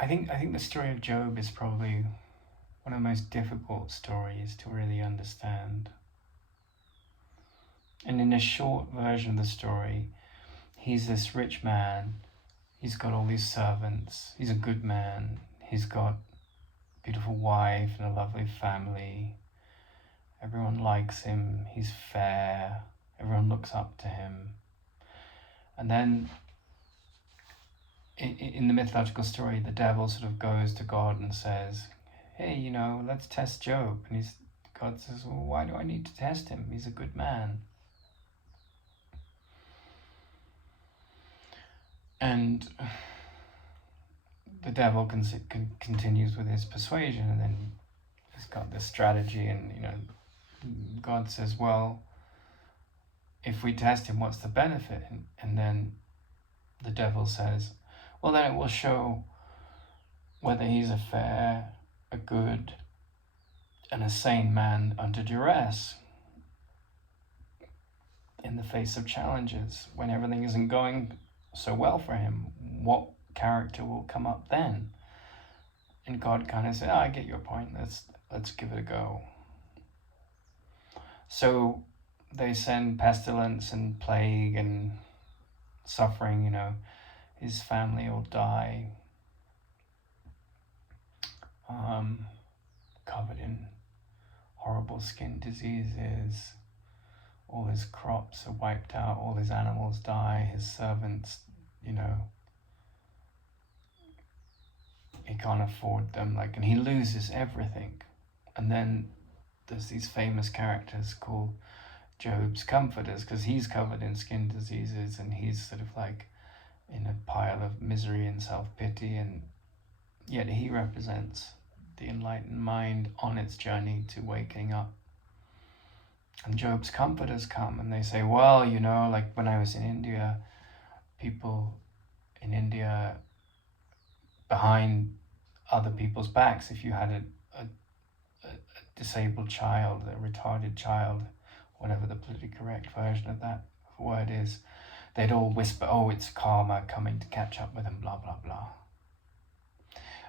I think the story of Job is probably one of the most difficult stories to really understand. And in a short version of the story, he's this rich man. He's got all these servants. He's a good man. He's got a beautiful wife and a lovely family. Everyone likes him. He's fair. Everyone looks up to him. And then in the mythological story, the devil sort of goes to God and says, hey, let's test Job. And God says, well, why do I need to test him? He's a good man. And the devil continues with his persuasion, and then he's got this strategy, and God says, well, if we test him, what's the benefit? And then the devil says, well, then it will show whether he's a fair, a good, and a sane man under duress, in the face of challenges, when everything isn't going so well for him. What character will come up then? And God kind of said, I get your point, let's give it a go. So they send pestilence and plague and suffering. His family will die, covered in horrible skin diseases. All his crops are wiped out, all his animals die, his servants, he can't afford them, and he loses everything. And then there's these famous characters called Job's comforters, because he's covered in skin diseases and he's sort of in a pile of misery and self-pity, and yet he represents the enlightened mind on its journey to waking up. And Job's comforters come and they say, well, when I was in India, people in India, behind other people's backs, if you had a disabled child, a retarded child, whatever the politically correct version of that word is, they'd all whisper, oh, it's karma coming to catch up with them, blah, blah, blah.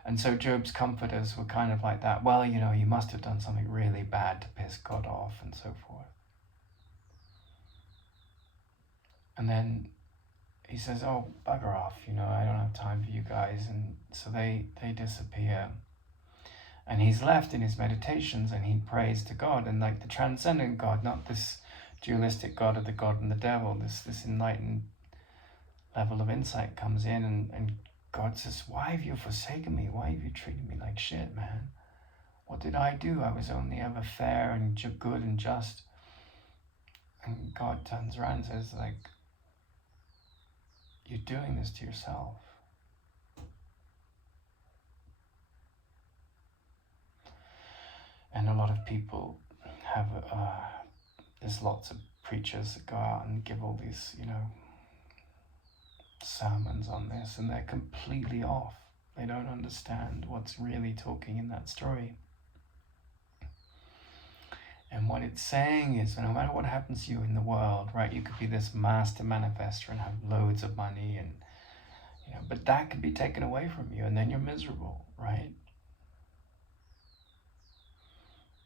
And so Job's comforters were kind of like that. Well, you must have done something really bad to piss God off, and so forth. And then he says, oh, bugger off, I don't have time for you guys. And so they disappear. And he's left in his meditations, and he prays to God, and the transcendent God, not this dualistic God of the God and the devil, this enlightened level of insight comes in, and God says, why have you forsaken me? Why have you treated me like shit, man? What did I do? I was only ever fair and good and just. And God turns around and says, you're doing this to yourself. And a lot of people have, there's lots of preachers that go out and give all these, sermons on this, and they're completely off. They don't understand what's really talking in that story. And what it's saying is, no matter what happens to you in the world, right, you could be this master manifester and have loads of money, and but that could be taken away from you, and then you're miserable, right?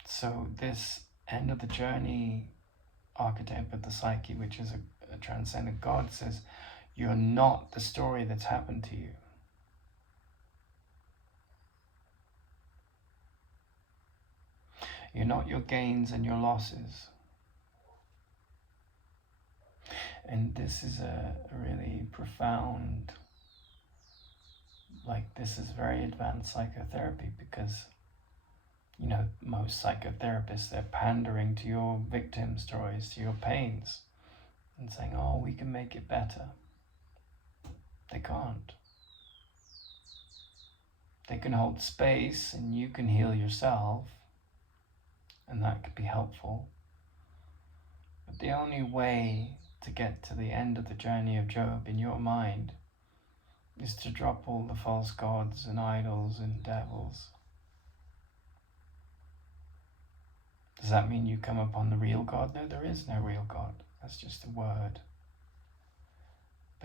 So this end of the journey archetype of the psyche, which is a transcendent God, says you're not the story that's happened to you. You're not your gains and your losses. And this is a really profound, this is very advanced psychotherapy, because most psychotherapists, they're pandering to your victim stories, to your pains, and saying, oh, we can make it better. They can't. They can hold space, and you can heal yourself, and that could be helpful. But the only way to get to the end of the journey of Job in your mind is to drop all the false gods and idols and devils. Does that mean you come upon the real God? No, there is no real God. That's just a word.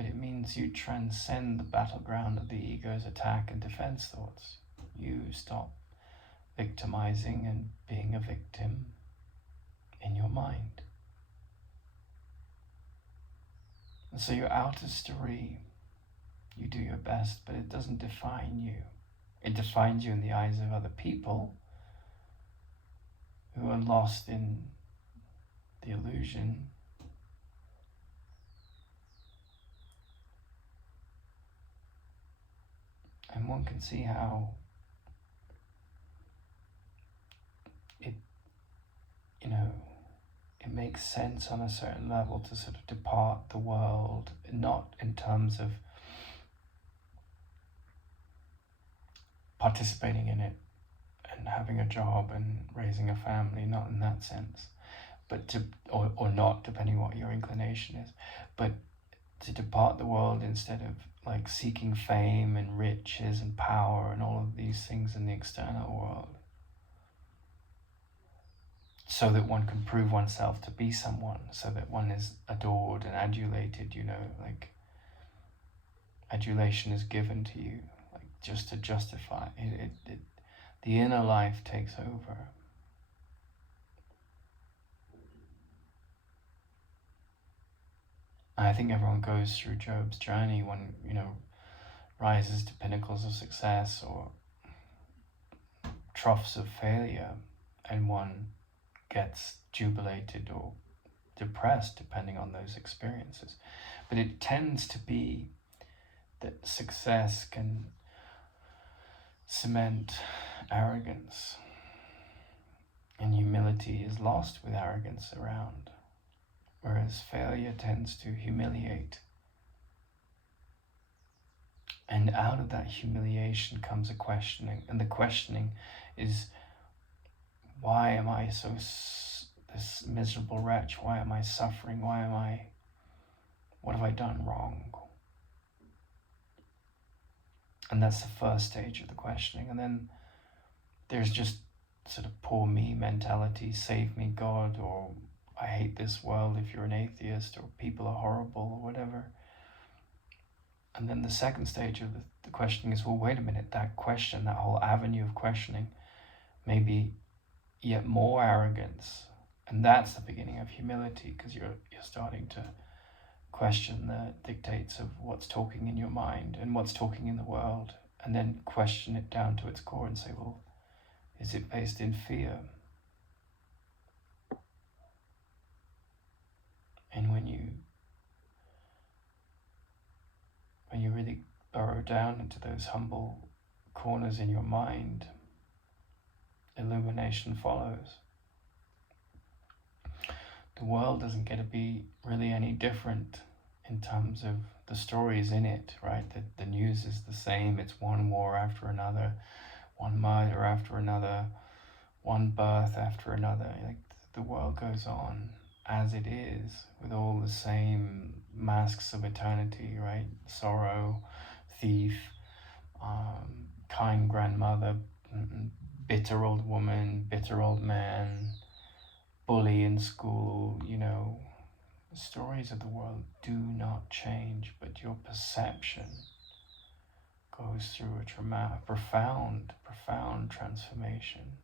but it means you transcend the battleground of the ego's attack and defense thoughts. You stop victimizing and being a victim in your mind. And so your outer story, you do your best, but it doesn't define you. It defines you in the eyes of other people who are lost in the illusion. And one can see how it, it makes sense on a certain level to sort of depart the world, not in terms of participating in it and having a job and raising a family, not in that sense, but or not, depending on what your inclination is, but to depart the world instead of like seeking fame and riches and power and all of these things in the external world, so that one can prove oneself to be someone, so that one is adored and adulated, like adulation is given to you, like just to justify it. The inner life takes over. And I think everyone goes through Job's journey, one, rises to pinnacles of success or troughs of failure, and one gets jubilated or depressed depending on those experiences. But it tends to be that success can cement arrogance, and humility is lost with arrogance around, whereas failure tends to humiliate. And out of that humiliation comes a questioning, and the questioning is, why am I this miserable wretch? Why am I suffering? What have I done wrong? And that's the first stage of the questioning. And then there's just sort of poor me mentality, save me God, or I hate this world if you're an atheist, or people are horrible, or whatever. And then the second stage of the questioning is, well, wait a minute, that question, that whole avenue of questioning, maybe yet more arrogance. And that's the beginning of humility, because you're starting to question the dictates of what's talking in your mind and what's talking in the world, and then question it down to its core and say, well, is it based in fear? And when you really burrow down into those humble corners in your mind, illumination follows. The world doesn't get to be really any different in terms of the stories in it, right? The news is the same. It's one war after another, one murder after another, one birth after another. Like, the world goes on as it is, with all the same masks of eternity, right? Sorrow, thief, kind grandmother, bitter old woman, bitter old man, bully in school. The stories of the world do not change, but your perception goes through a profound transformation.